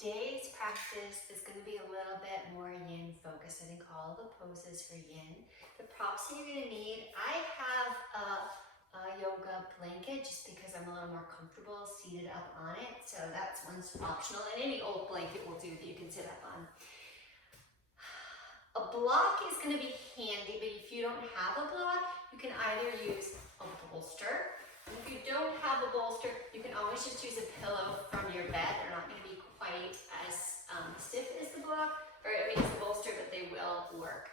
today's practice is going to be a little bit more yin focused. I think all the poses for yin. The props that you're going to need, I have a yoga blanket just because I'm a little more comfortable seated up on it. So that's one's optional, and any old blanket will do that you can sit up on. A block is going to be handy, but if you don't have a block, you can either use a bolster. And if you don't have a bolster, you can always just use a pillow from your bed. They're not going to be quite as stiff as the block, or I mean as the bolster, but they will work.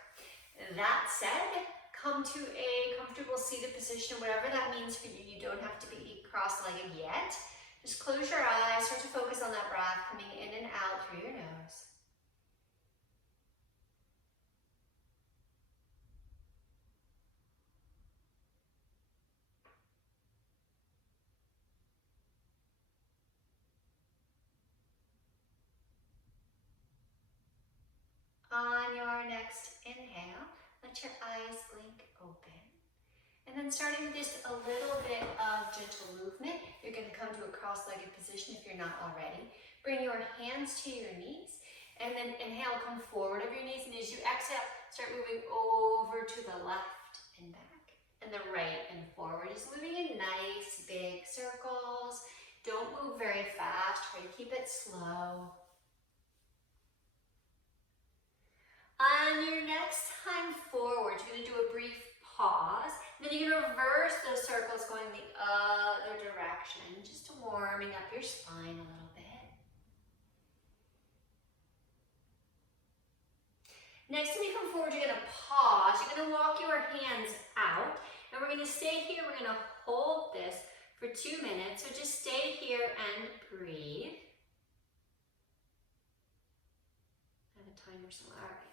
That said, come to a comfortable seated position, whatever that means for you. You don't have to be cross-legged yet. Just close your eyes, start to focus on that breath coming in and out through your nose. On your next inhale, let your eyes blink open. And then starting with just a little bit of gentle movement, you're going to come to a cross-legged position if you're not already. Bring your hands to your knees, and then inhale, come forward of your knees, and as you exhale, start moving over to the left and back, and the right and forward. Just moving in nice big circles. Don't move very fast, try to keep it slow. On your next time forward, you're going to do a brief pause. Then you're going to reverse those circles going the other direction, just warming up your spine a little bit. Next time you come forward, you're going to pause. You're going to walk your hands out. And we're going to stay here. We're going to hold this for 2 minutes. So just stay here and breathe. I have a timer somewhere. All right.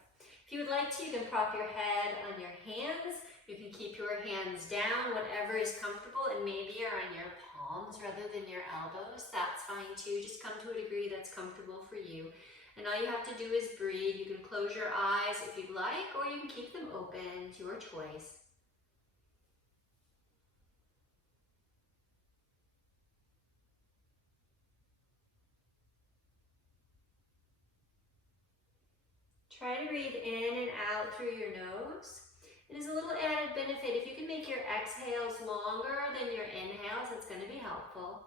If you would like to, you can prop your head on your hands. You can keep your hands down, whatever is comfortable, and maybe you're on your palms rather than your elbows. That's fine too. Just come to a degree that's comfortable for you. And all you have to do is breathe. You can close your eyes if you'd like, or you can keep them open. It's your choice. Try to breathe in and out through your nose. And as a little added benefit, if you can make your exhales longer than your inhales, it's going to be helpful.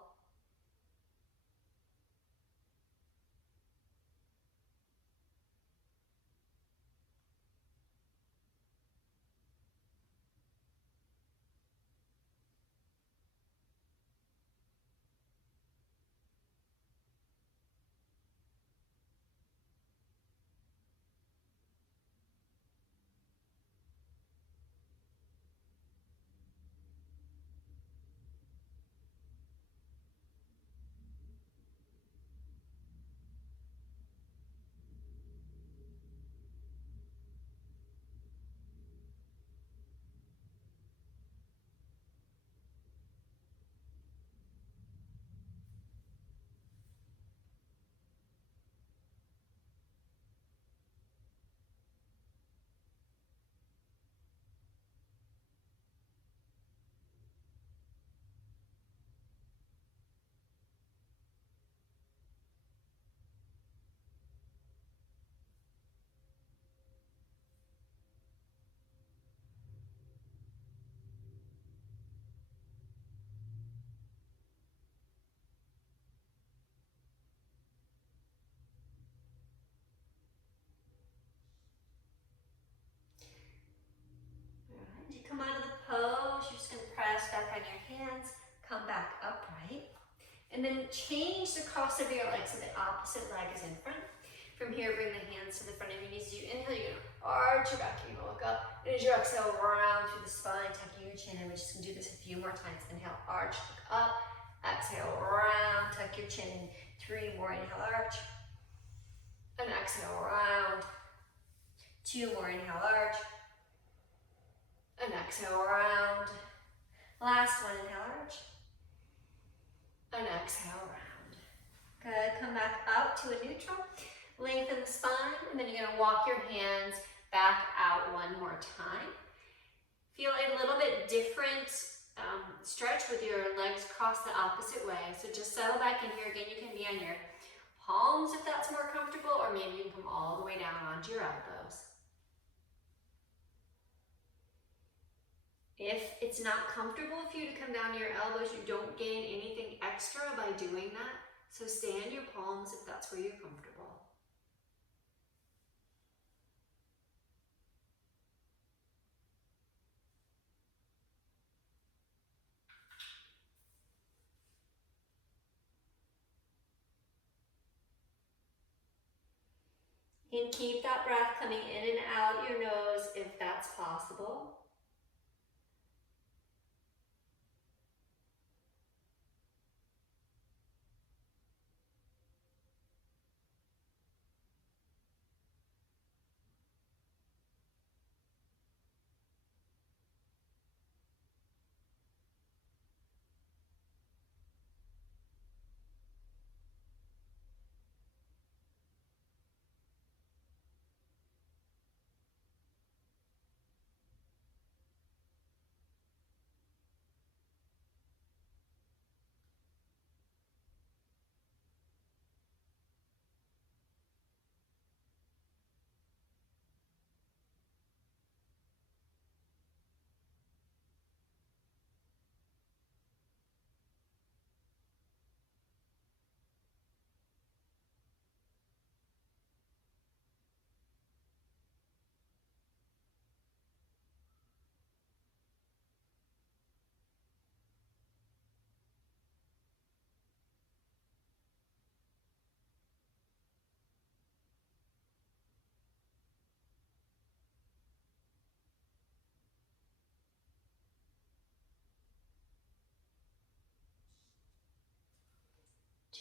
Come out of the pose, you're just going to press back on your hands, come back upright, and then change the cross of your legs so the opposite leg is in front. From here, bring the hands to the front of your knees. As you inhale, you're going to arch your back, you're going to look up, and as you exhale, round through the spine, tucking your chin, and we're just going to do this a few more times. Inhale, arch, look up, exhale, round, tuck your chin, 3 more, inhale, arch, and exhale, round, 2 more, inhale, arch, and exhale, round. Last one, inhale, arch. And exhale, round. Good, come back up to a neutral. Lengthen the spine, and then you're gonna walk your hands back out one more time. Feel a little bit different stretch with your legs crossed the opposite way. So just settle back in here. Again, you can be on your palms if that's more comfortable, or maybe you can come all the way down onto your elbows. If it's not comfortable for you to come down to your elbows, you don't gain anything extra by doing that. So stay on your palms if that's where you're comfortable. And keep that breath coming in and out your nose if that's possible.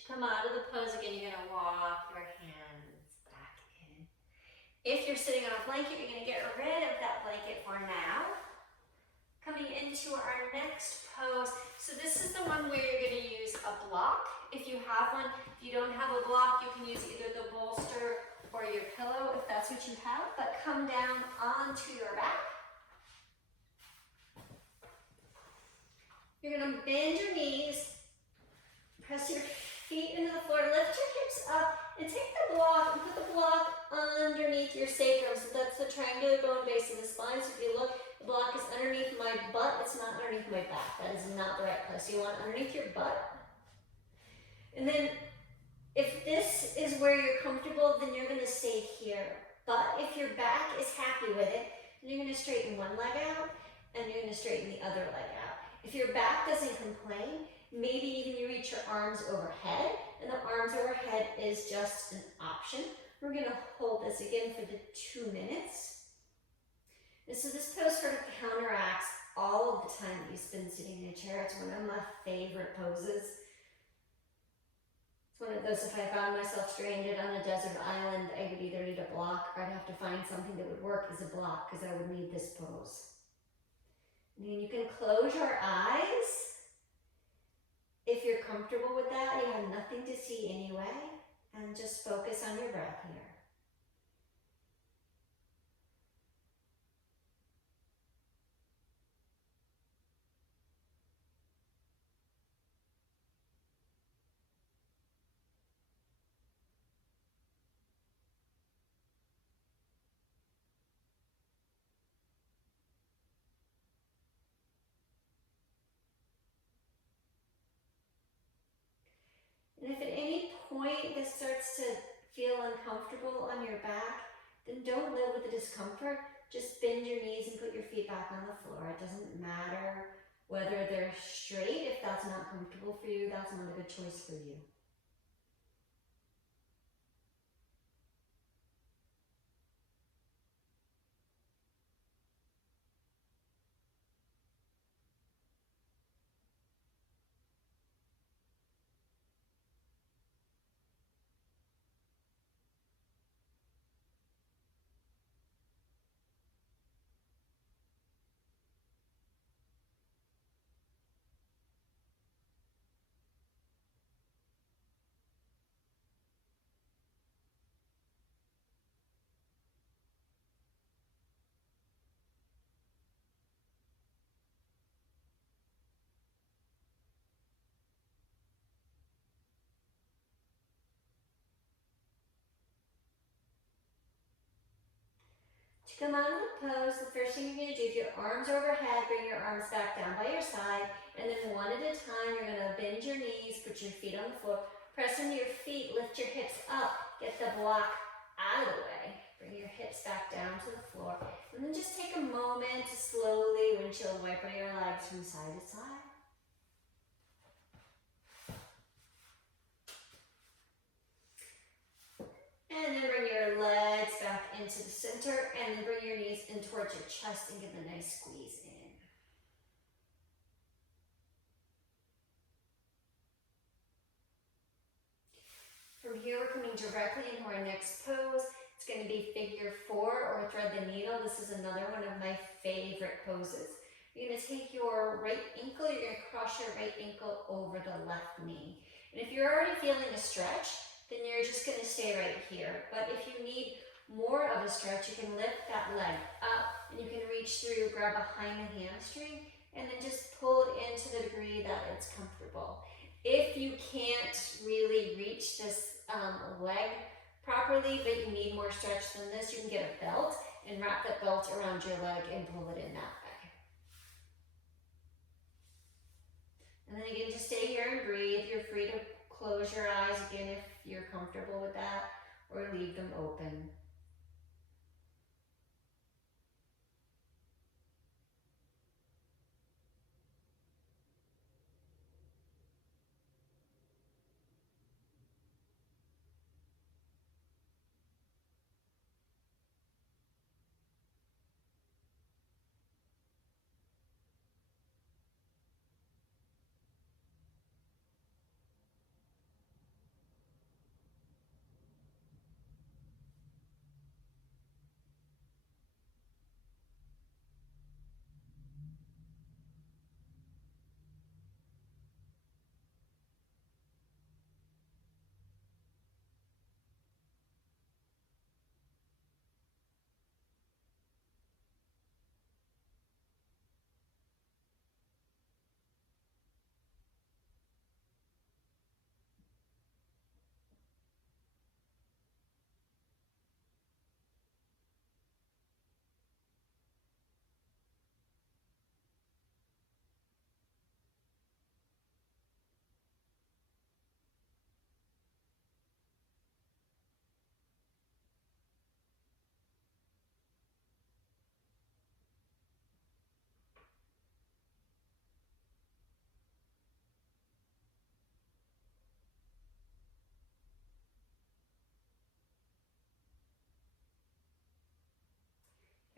To come out of the pose again, you're gonna walk your hands back in. If you're sitting on a blanket, you're gonna get rid of that blanket for now. Coming into our next pose. So this is the one where you're gonna use a block. If you have one, if you don't have a block, you can use either the bolster or your pillow if that's what you have, but come down onto your back. You're gonna bend your knees, press your feet into the floor, lift your hips up, and take the block and put the block underneath your sacrum. So that's the triangular bone base of the spine. So if you look, the block is underneath my butt, it's not underneath my back. That is not the right place. So you want it underneath your butt. And then if this is where you're comfortable, then you're gonna stay here. But if your back is happy with it, then you're gonna straighten one leg out and you're gonna straighten the other leg out. If your back doesn't complain, maybe even you reach your arms overhead, and the arms overhead is just an option. We're gonna hold this again for the 2 minutes. And so this pose sort of counteracts all of the time that you spend sitting in a chair. It's one of my favorite poses. It's one of those, if I found myself stranded on a desert island, I would either need a block or I'd have to find something that would work as a block because I would need this pose. And then you can close your eyes. If you're comfortable with that, you have nothing to see anyway, and just focus on your breath here. And if at any point this starts to feel uncomfortable on your back, then don't live with the discomfort. Just bend your knees and put your feet back on the floor. It doesn't matter whether they're straight. If that's not comfortable for you, that's not a good choice for you. come out of the pose, the first thing you're going to do, if your arms are overhead, bring your arms back down by your side, and then one at a time, you're going to bend your knees, put your feet on the floor, press into your feet, lift your hips up, get the block out of the way, bring your hips back down to the floor, and then just take a moment to slowly windshield wiper your legs from side to side. And then bring your legs back into the center, and then bring your knees in towards your chest and give a nice squeeze in. From here, we're coming directly into our next pose. It's going to be figure 4 or thread the needle. This is another one of my favorite poses. You're going to take your right ankle, you're going to cross your right ankle over the left knee. And if you're already feeling a stretch, then you're just going to stay right here. But if you need more of a stretch, you can lift that leg up and you can reach through, grab behind the hamstring, and then just pull it in to the degree that it's comfortable. If you can't really reach this leg properly, but you need more stretch than this, you can get a belt and wrap that belt around your leg and pull it in that way. And then again, just stay here and breathe. You're free to close your eyes again if you're comfortable with that, or leave them open.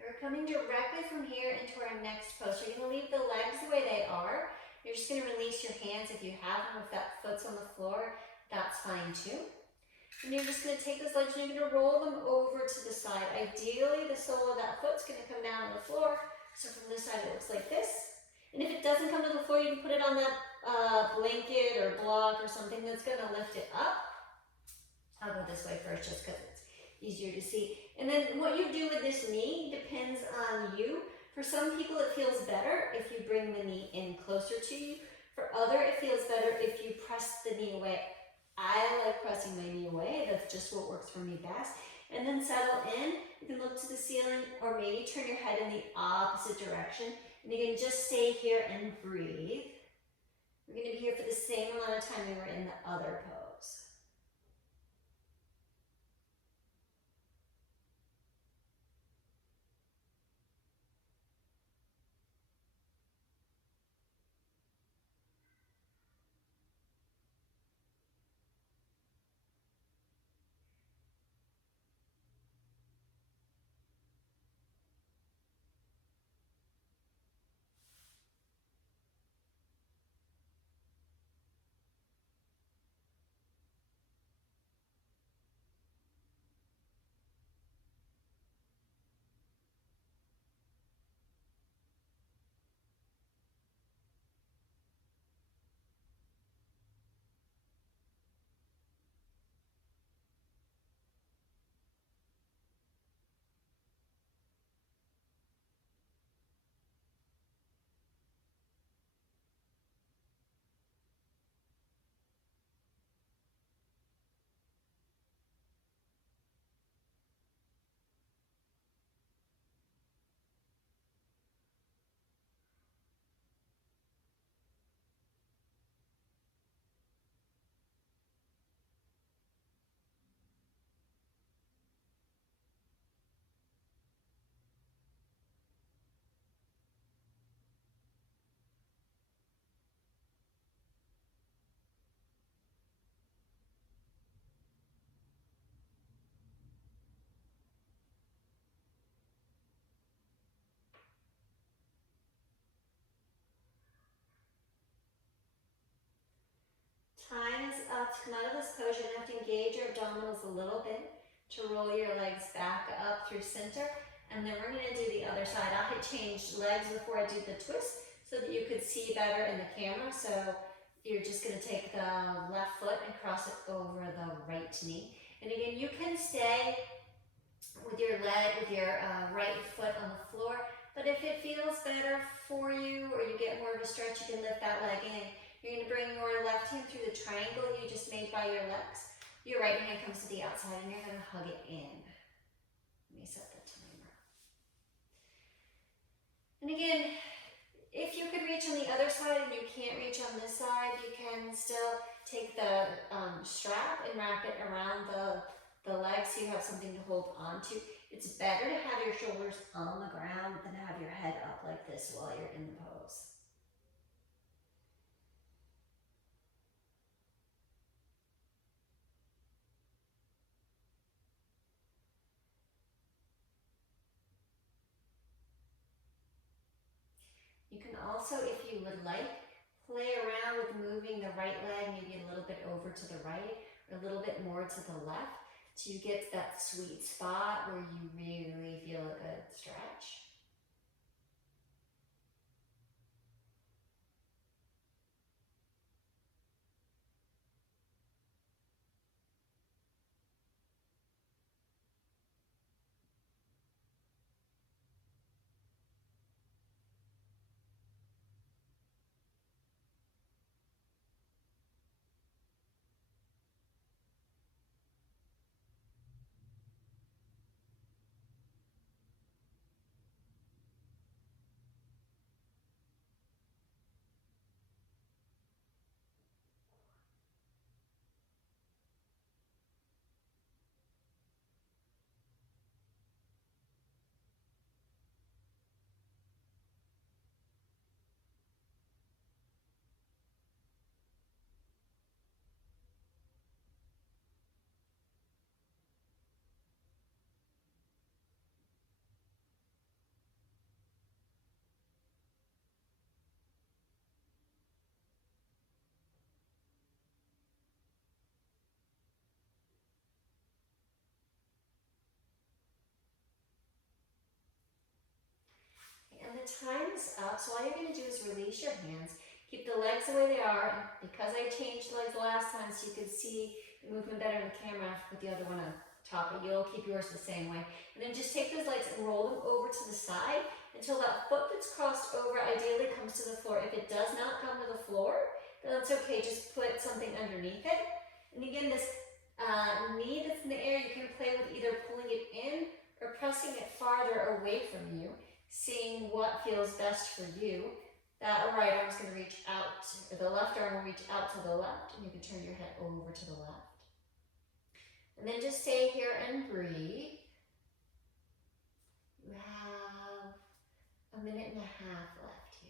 We're coming directly from here into our next pose. You're going to leave the legs the way they are. You're just going to release your hands if you have them. If that foot's on the floor, that's fine too. And you're just going to take those legs and you're going to roll them over to the side. Ideally, the sole of that foot's going to come down on the floor. So from this side, it looks like this. And if it doesn't come to the floor, you can put it on that blanket or block or something that's going to lift it up. I'll go this way first just because it's easier to see. And then what you do with this knee depends on you. For some people, it feels better if you bring the knee in closer to you. For other, it feels better if you press the knee away. I like pressing my knee away. That's just what works for me best. And then settle in. You can look to the ceiling or maybe turn your head in the opposite direction. And you can just stay here and breathe. We're going to be here for the same amount of time we were in the other pose. To come out of this pose, you're going to have to engage your abdominals a little bit to roll your legs back up through center. And then we're going to do the other side. I had changed legs before I did the twist so that you could see better in the camera. So you're just going to take the left foot and cross it over the right knee. And again, you can stay with your right foot on the floor. But if it feels better for you or you get more of a stretch, you can lift that leg in. You're going to bring your left hand through the triangle you just made by your legs. Your right hand comes to the outside and you're going to hug it in. Let me set the timer. And again, if you could reach on the other side and you can't reach on this side, you can still take the strap and wrap it around the legs so you have something to hold on to. It's better to have your shoulders on the ground than to have your head up like this while you're in the pose. You can also, if you would like, play around with moving the right leg maybe a little bit over to the right or a little bit more to the left to get that sweet spot where you really feel a good stretch. And the time is up, so all you're going to do is release your hands. Keep the legs the way they are. And because I changed legs last time so you could see the movement better in the camera with the other one on top, but you'll keep yours the same way. And then just take those legs and roll them over to the side until that foot that's crossed over ideally comes to the floor. If it does not come to the floor, then that's okay. Just put something underneath it. And again, this knee that's in the air, you can play with either pulling it in or pressing it farther away from you, seeing what feels best for you. That right arm is going to reach out, or the left arm will reach out to the left, and you can turn your head over to the left. And then just stay here and breathe. You have a minute and a half left here.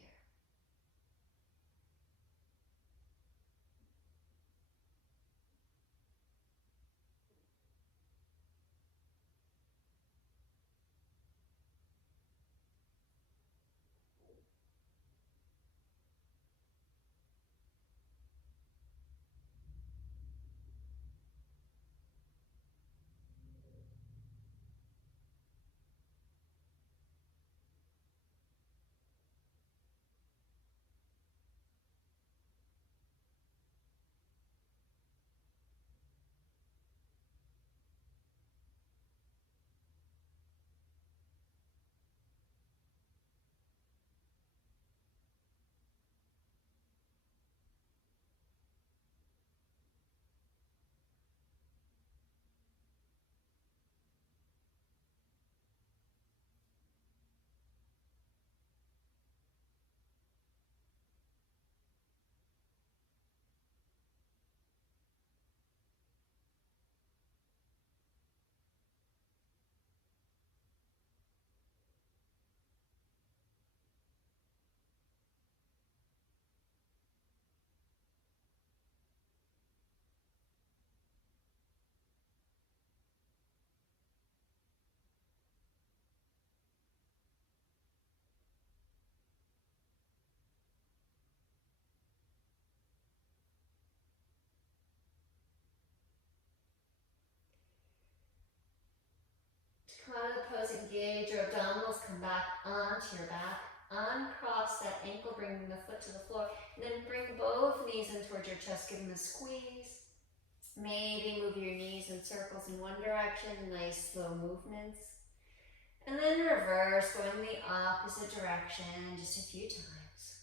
toes, engage your abdominals, come back onto your back, uncross that ankle, bringing the foot to the floor, and then bring both knees in towards your chest, give them a squeeze. Maybe move your knees in circles in one direction, nice slow movements. And then reverse, going the opposite direction just a few times.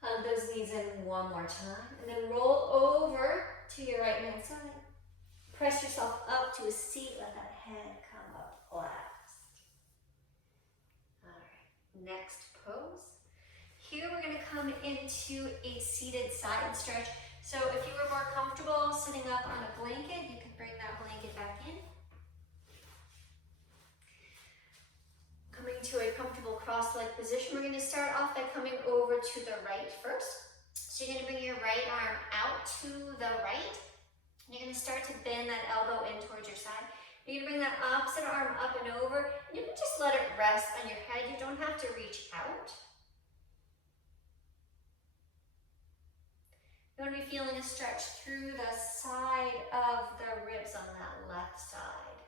Hug those knees in one more time, and then roll over to your right hand side. Press yourself up to a seat, let that head come up last. All right, next pose. Here we're gonna come into a seated side stretch. So if you were more comfortable sitting up on a blanket, you can bring that blanket back in. Coming to a comfortable cross-leg position, we're gonna start off by coming over to the right first. So you're gonna bring your right arm out to the right. You're gonna start to bend that elbow in towards your side. You're gonna bring that opposite arm up and over, and you can just let it rest on your head. You don't have to reach out. You want to be feeling a stretch through the side of the ribs on that left side.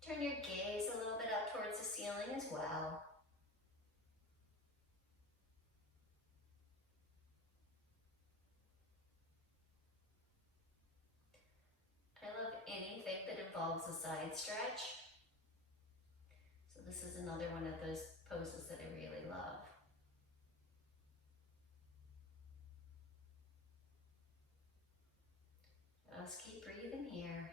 Turn your gaze a little bit up towards the ceiling as well. I love anything that involves a side stretch. So this is another one of those poses that I really love. Just keep breathing here.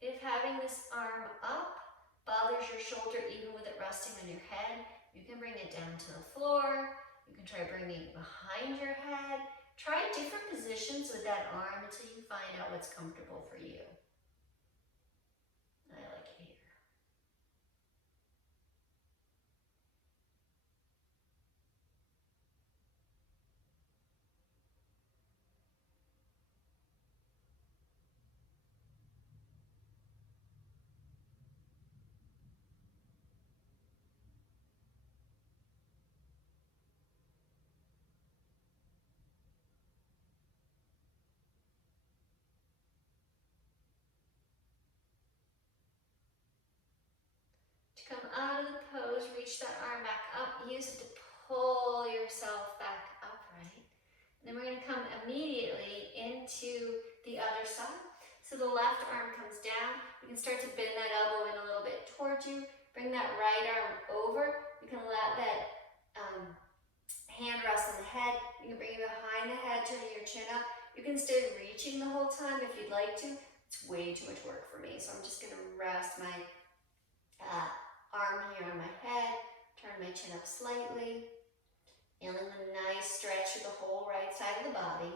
If having this arm up bothers your shoulder even with it resting on your head, you can bring it down to the floor. You can try bringing it behind your head. Try different positions with that arm until you find out what's comfortable for you. I like it here. To come out of the pose, reach that arm back up. Use it to pull yourself back upright. And then we're going to come immediately into the other side. So the left arm comes down. You can start to bend that elbow in a little bit towards you. Bring that right arm over. You can let that hand rest on the head. You can bring it behind the head, turning your chin up. You can stay reaching the whole time if you'd like to. It's way too much work for me, so I'm just going to rest my arm here on my head, turn my chin up slightly, feeling a nice stretch through the whole right side of the body.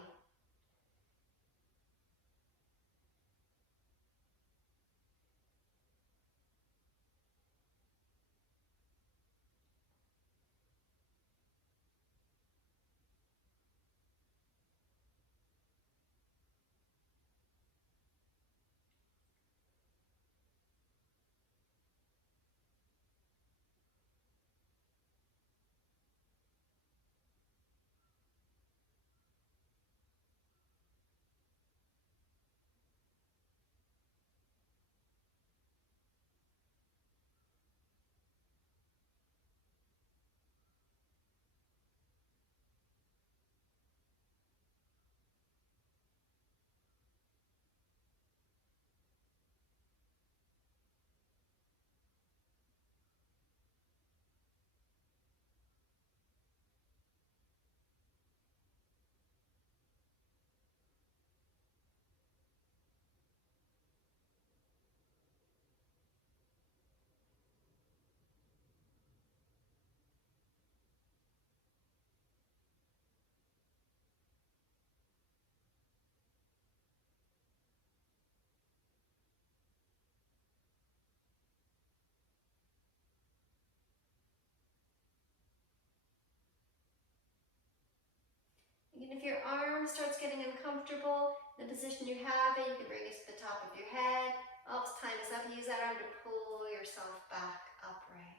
if your arm starts getting uncomfortable, the position you have it, you can bring it to the top of your head. Oops, time is up. Use that arm to pull yourself back upright.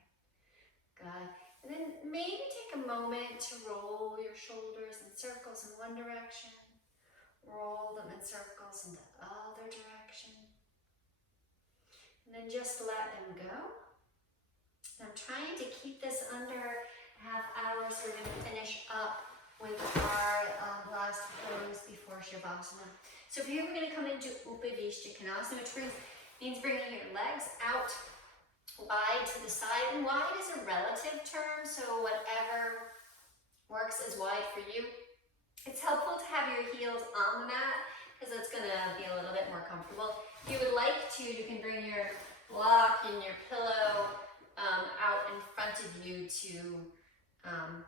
Good. And then maybe take a moment to roll your shoulders in circles in one direction. Roll them in circles in the other direction. And then just let them go. I'm trying to keep this under half hour, so we're going to finish up with our last pose before Shavasana. So here we're going to come into Upadishtakonasana, which means bringing your legs out wide to the side. And wide is a relative term, so whatever works is wide for you. It's helpful to have your heels on the mat because it's going to be a little bit more comfortable. If you would like to, you can bring your block and your pillow out in front of you to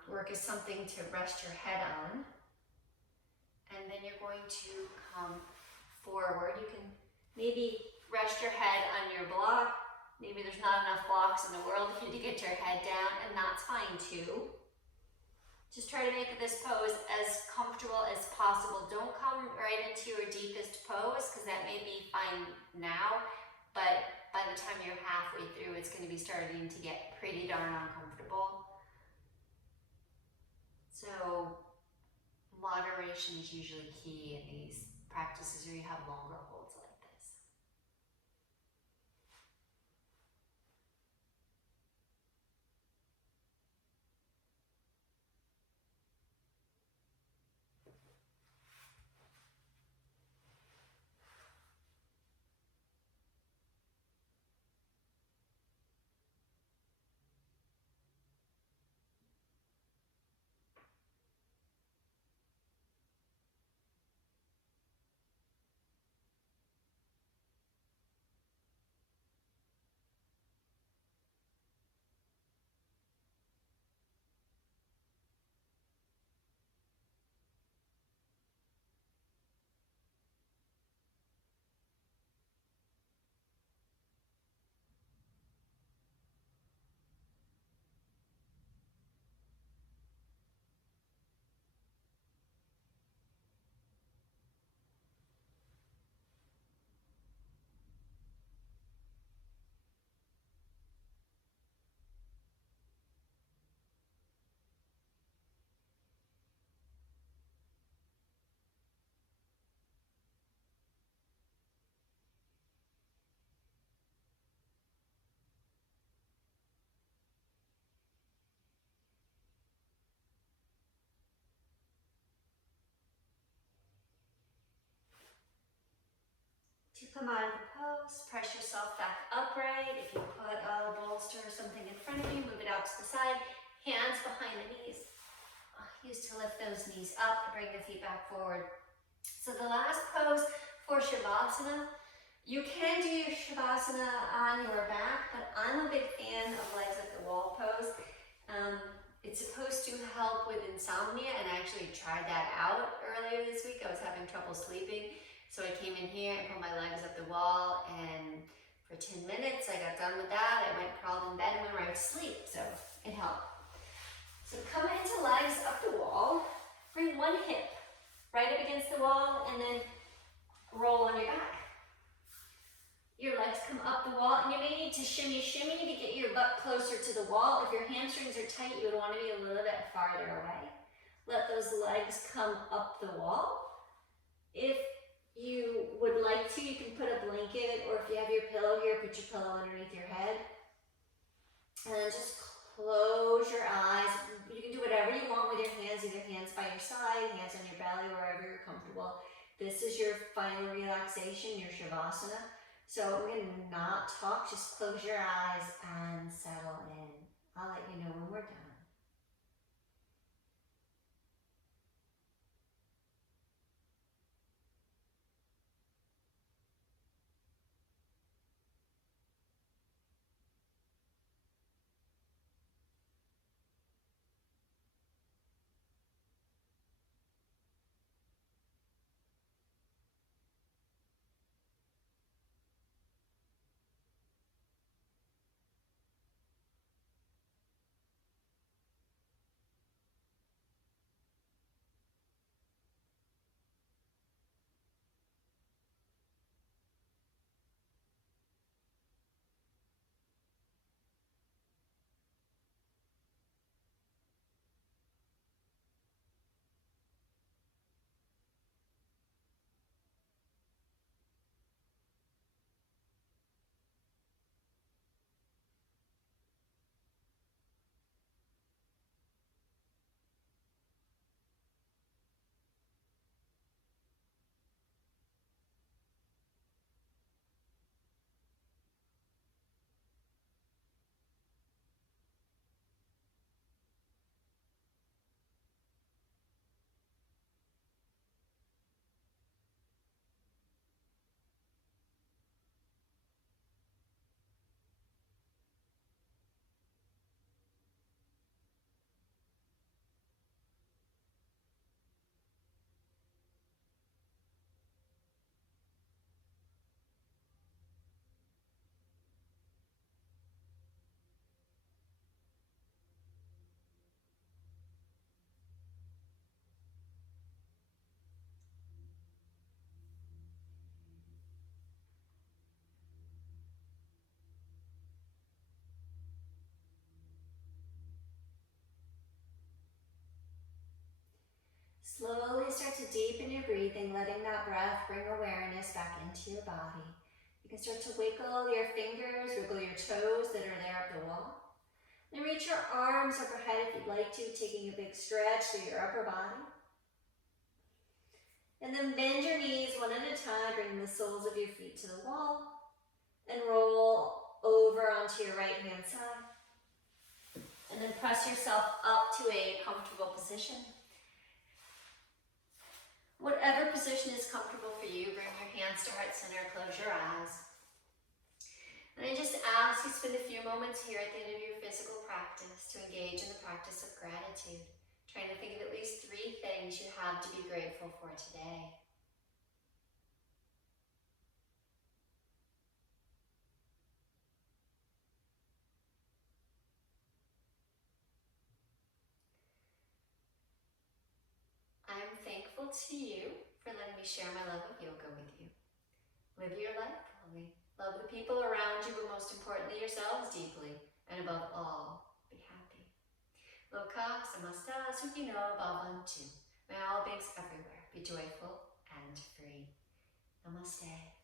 work as something to rest your head on. And then you're going to come forward. You can maybe rest your head on your block. Maybe there's not enough blocks in the world for you to get your head down, and that's fine too. Just try to make this pose as comfortable as possible. Don't come right into your deepest pose, because that may be fine now, but by the time you're halfway through, it's going to be starting to get pretty darn uncomfortable. So moderation is usually key in these practices where you have longer holds like this. To come out of the pose, press yourself back upright. If you put a bolster or something in front of you, move it out to the side. Hands behind the knees. Use to lift those knees up, bring the feet back forward. So the last pose for Shavasana, you can do your Shavasana on your back, but I'm a big fan of legs at the wall pose. It's supposed to help with insomnia, and I actually tried that out earlier this week. I was having trouble sleeping. So I came in here and put my legs up the wall, and for 10 minutes I got done with that. I went, crawled in bed, and went right to sleep, so it helped. So come into legs up the wall, bring one hip right up against the wall, and then roll on your back. Your legs come up the wall, and you may need to shimmy to get your butt closer to the wall. If your hamstrings are tight, you would want to be a little bit farther away. Let those legs come up the wall. If you would like to, you can put a blanket, or if you have your pillow here, put your pillow underneath your head. And then just close your eyes. You can do whatever you want with your hands, either hands by your side, hands on your belly, wherever you're comfortable. This is your final relaxation, your Shavasana. So we're going to not talk, just close your eyes and settle in. I'll let you know when we're done. slowly start to deepen your breathing, letting that breath bring awareness back into your body. You can start to wiggle your fingers, wiggle your toes that are there up the wall. And reach your arms overhead if you'd like to, taking a big stretch through your upper body. And then bend your knees one at a time, bringing the soles of your feet to the wall. And roll over onto your right hand side. And then press yourself up to a comfortable position. Whatever position is comfortable for you, bring your hands to heart center, close your eyes. And I just ask you spend a few moments here at the end of your physical practice to engage in the practice of gratitude, trying to think of at least 3 things you have to be grateful for today. I'm thankful to you for letting me share my love of yoga with you. Live your life fully. Love the people around you, but most importantly yourselves deeply. And above all, be happy. Loka samasta sukhino bhavantu. May all beings everywhere be joyful and free. Namaste.